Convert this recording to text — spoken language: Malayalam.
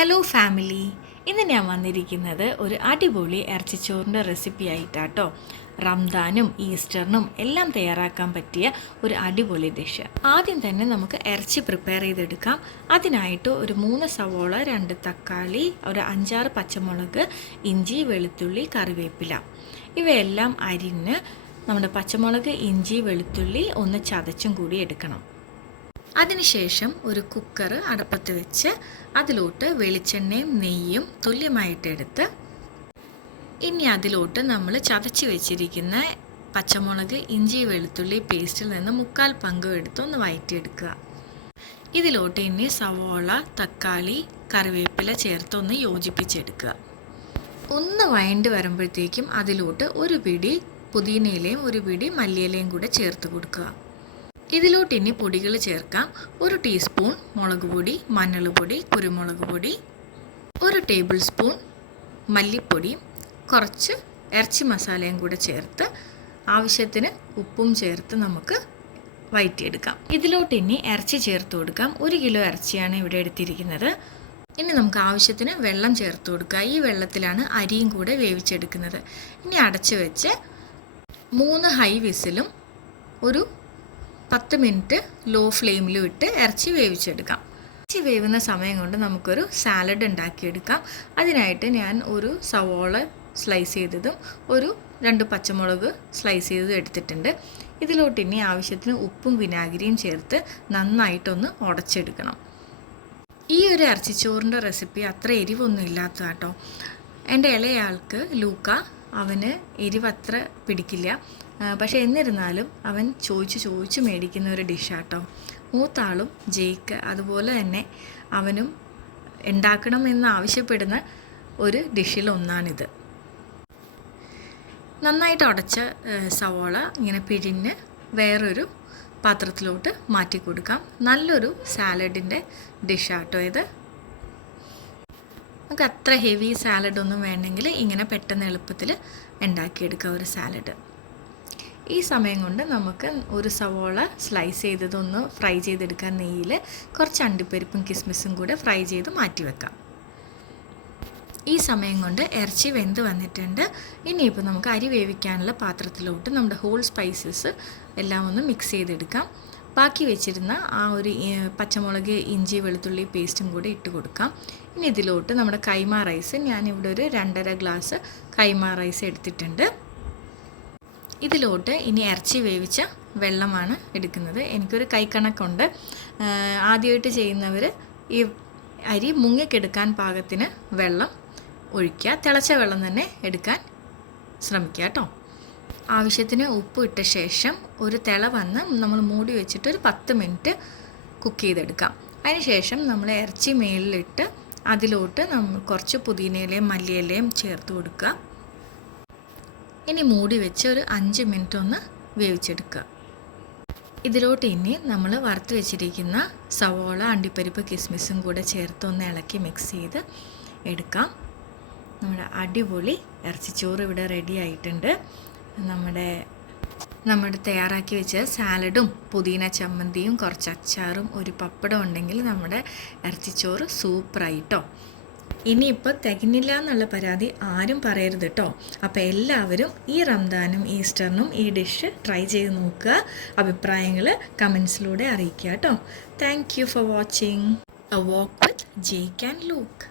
ഹലോ ഫാമിലി, ഇന്ന് ഞാൻ വന്നിരിക്കുന്നത് ഒരു അടിപൊളി ഇറച്ചിച്ചോറിൻ്റെ റെസിപ്പി ആയിട്ടാട്ടോ. റംദാനും ഈസ്റ്ററിനും എല്ലാം തയ്യാറാക്കാൻ പറ്റിയ ഒരു അടിപൊളി ഡിഷ്. ആദ്യം തന്നെ നമുക്ക് ഇറച്ചി പ്രിപ്പയർ ചെയ്തെടുക്കാം. അതിനായിട്ട് ഒരു 3 സവോള, 2 തക്കാളി, ഒരു 5-6 പച്ചമുളക്, ഇഞ്ചി, വെളുത്തുള്ളി, കറിവേപ്പില ഇവയെല്ലാം അരിഞ്ഞ് നമ്മുടെ പച്ചമുളക്, ഇഞ്ചി, വെളുത്തുള്ളി ഒന്ന് ചതച്ചും കൂടി എടുക്കണം. അതിനുശേഷം ഒരു കുക്കർ അടുപ്പത്ത് വെച്ച് അതിലോട്ട് വെളിച്ചെണ്ണയും നെയ്യും തുല്യമായിട്ട് എടുത്ത് ഇനി അതിലോട്ട് നമ്മൾ ചതച്ച് വെച്ചിരിക്കുന്ന പച്ചമുളക്, ഇഞ്ചി, വെളുത്തുള്ളി പേസ്റ്റിൽ നിന്ന് 1/4 പങ്കും എടുത്ത് ഒന്ന് വഴറ്റിയെടുക്കുക. ഇതിലോട്ട് ഇനി സവോള, തക്കാളി, കറിവേപ്പില ചേർത്ത് ഒന്ന് യോജിപ്പിച്ചെടുക്കുക. ഒന്ന് വഴണ്ട് വരുമ്പോഴത്തേക്കും അതിലോട്ട് ഒരു പിടി പുതിനയിലയും ഒരു പിടി മല്ലിയിലയും കൂടെ ചേർത്ത് കൊടുക്കുക. ഇതിലോട്ട് ഇനി പൊടികൾ ചേർക്കാം. 1 ടീസ്പൂൺ മുളക് പൊടി, മഞ്ഞൾപ്പൊടി, കുരുമുളക് പൊടി, 1 ടേബിൾ സ്പൂൺ മല്ലിപ്പൊടി, കുറച്ച് ഇറച്ചി മസാലയും കൂടെ ചേർത്ത് ആവശ്യത്തിന് ഉപ്പും ചേർത്ത് നമുക്ക് വഴറ്റിയെടുക്കാം. ഇതിലോട്ട് ഇനി ഇറച്ചി ചേർത്ത് കൊടുക്കാം. 1 കിലോ ഇറച്ചിയാണ് ഇവിടെ എടുത്തിരിക്കുന്നത്. ഇനി നമുക്ക് ആവശ്യത്തിന് വെള്ളം ചേർത്ത് കൊടുക്കുക. ഈ വെള്ളത്തിലാണ് അരിയും കൂടെ വേവിച്ചെടുക്കുന്നത്. ഇനി അടച്ചു വെച്ച് 3 ഹൈ വിസിലും ഒരു 10 മിനിറ്റ് ലോ ഫ്ലെയിമിലും ഇട്ട് ഇറച്ചി വേവിച്ചെടുക്കാം. ഇറച്ചി വേവുന്ന സമയം കൊണ്ട് നമുക്കൊരു സാലഡ് ഉണ്ടാക്കിയെടുക്കാം. അതിനായിട്ട് ഞാൻ ഒരു സവോള സ്ലൈസ് ചെയ്തതും 2 പച്ചമുളക് സ്ലൈസ് ചെയ്തതും എടുത്തിട്ടുണ്ട്. ഇതിലോട്ട് ഇനി ആവശ്യത്തിന് ഉപ്പും വിനാഗിരിയും ചേർത്ത് നന്നായിട്ടൊന്ന് ഉടച്ചെടുക്കണം. ഈ ഒരു ഇറച്ചിച്ചോറിൻ്റെ റെസിപ്പി അത്ര എരിവൊന്നും ഇല്ലാത്ത കേട്ടോ. എൻ്റെ ഇളയാൾക്ക് ലൂക്ക, അവന് എരിവ് അത്ര പിടിക്കില്ല. പക്ഷേ എന്നിരുന്നാലും അവൻ ചോദിച്ച് മേടിക്കുന്ന ഒരു ഡിഷാട്ടോ. മൂത്താളും ജെയ്ക്ക് അതുപോലെ തന്നെ അവനും ഉണ്ടാക്കണം എന്ന് ആവശ്യപ്പെടുന്ന ഒരു ഡിഷിലൊന്നാണിത്. നന്നായിട്ട് ഉടച്ച സവോള ഇങ്ങനെ പിഴിഞ്ഞ് വേറൊരു പാത്രത്തിലോട്ട് മാറ്റി കൊടുക്കാം. നല്ലൊരു സാലഡിൻ്റെ ഡിഷാട്ടോ ഇത്. നമുക്ക് അത്ര ഹെവി സാലഡൊന്നും വേണമെങ്കിൽ ഇങ്ങനെ പെട്ടെന്ന് എളുപ്പത്തിൽ ഉണ്ടാക്കിയെടുക്കാം ഒരു സാലഡ്. ഈ സമയം കൊണ്ട് നമുക്ക് ഒരു സവോള സ്ലൈസ് ചെയ്തതൊന്ന് ഫ്രൈ ചെയ്തെടുക്കാൻ നെയ്യിൽ കുറച്ച് അണ്ടിപ്പരിപ്പും കിസ്മിസും കൂടെ ഫ്രൈ ചെയ്ത് മാറ്റി വെക്കാം. ഈ സമയം കൊണ്ട് ഇറച്ചി വെന്ത് വന്നിട്ടുണ്ട്. ഇനിയിപ്പോൾ നമുക്ക് അരി വേവിക്കാനുള്ള പാത്രത്തിലോട്ട് നമ്മുടെ ഹോൾ സ്പൈസസ് എല്ലാം ഒന്ന് മിക്സ് ചെയ്തെടുക്കാം. ബാക്കി വെച്ചിരുന്ന ആ ഒരു പച്ചമുളക്, ഇഞ്ചി, വെളുത്തുള്ളി പേസ്റ്റും കൂടെ ഇട്ട് കൊടുക്കാം. ഇനി ഇതിലോട്ട് നമ്മുടെ കൈമ റൈസ്, ഞാനിവിടെ ഒരു 2.5 ഗ്ലാസ് കൈമ റൈസ് എടുത്തിട്ടുണ്ട്. ഇതിലോട്ട് ഇനി ഇറച്ചി വേവിച്ച വെള്ളമാണ് എടുക്കുന്നത്. എനിക്കൊരു കൈക്കണക്കുണ്ട്. ആദ്യമായിട്ട് ചെയ്യുന്നവർ ഈ അരി മുങ്ങിക്കെടുക്കാൻ പാകത്തിന് വെള്ളം ഒഴിക്കുക. തിളച്ച വെള്ളം തന്നെ എടുക്കാൻ ശ്രമിക്കുക കേട്ടോ. ആവശ്യത്തിന് ഉപ്പ് ഇട്ട ശേഷം ഒരു തിള വന്ന് നമ്മൾ മൂടി വെച്ചിട്ട് ഒരു 10 മിനിറ്റ് കുക്ക് ചെയ്തെടുക്കാം. അതിനുശേഷം നമ്മൾ ഇറച്ചി മേളിലിട്ട് അതിലോട്ട് നമ്മൾ കുറച്ച് പുതിനയിലയും മല്ലിയിലയും ചേർത്ത് കൊടുക്കുക. ഇനി മൂടി വെച്ച് ഒരു 5 മിനിറ്റ് ഒന്ന് വേവിച്ചെടുക്കുക. ഇതിലോട്ട് ഇനി നമ്മൾ വറുത്ത് വെച്ചിരിക്കുന്ന സവോള, അണ്ടിപ്പരിപ്പ്, കിസ്മിസും കൂടെ ചേർത്ത് ഒന്ന് ഇളക്കി മിക്സ് ചെയ്ത് എടുക്കാം. നമ്മുടെ അടിപൊളി ഇറച്ചിച്ചോറ് ഇവിടെ റെഡി ആയിട്ടുണ്ട്. നമ്മുടെ തയ്യാറാക്കി വെച്ച സാലഡും പുതിന ചമ്മന്തിയും കുറച്ച് അച്ചാറും ഒരു പപ്പടം ഉണ്ടെങ്കിൽ നമ്മുടെ ഇറച്ചിച്ചോറ് സൂപ്പറായിട്ടോ. ഇനിയിപ്പോൾ തികഞ്ഞില്ല എന്നുള്ള പരാതി ആരും പറയരുത് കേട്ടോ. അപ്പോൾ എല്ലാവരും ഈ റംദാനും ഈസ്റ്ററിനും ഈ ഡിഷ് ട്രൈ ചെയ്ത് നോക്കുക. അഭിപ്രായങ്ങൾ കമൻസിലൂടെ അറിയിക്കുക കേട്ടോ. Thank you for watching a walk with Jake and Luke.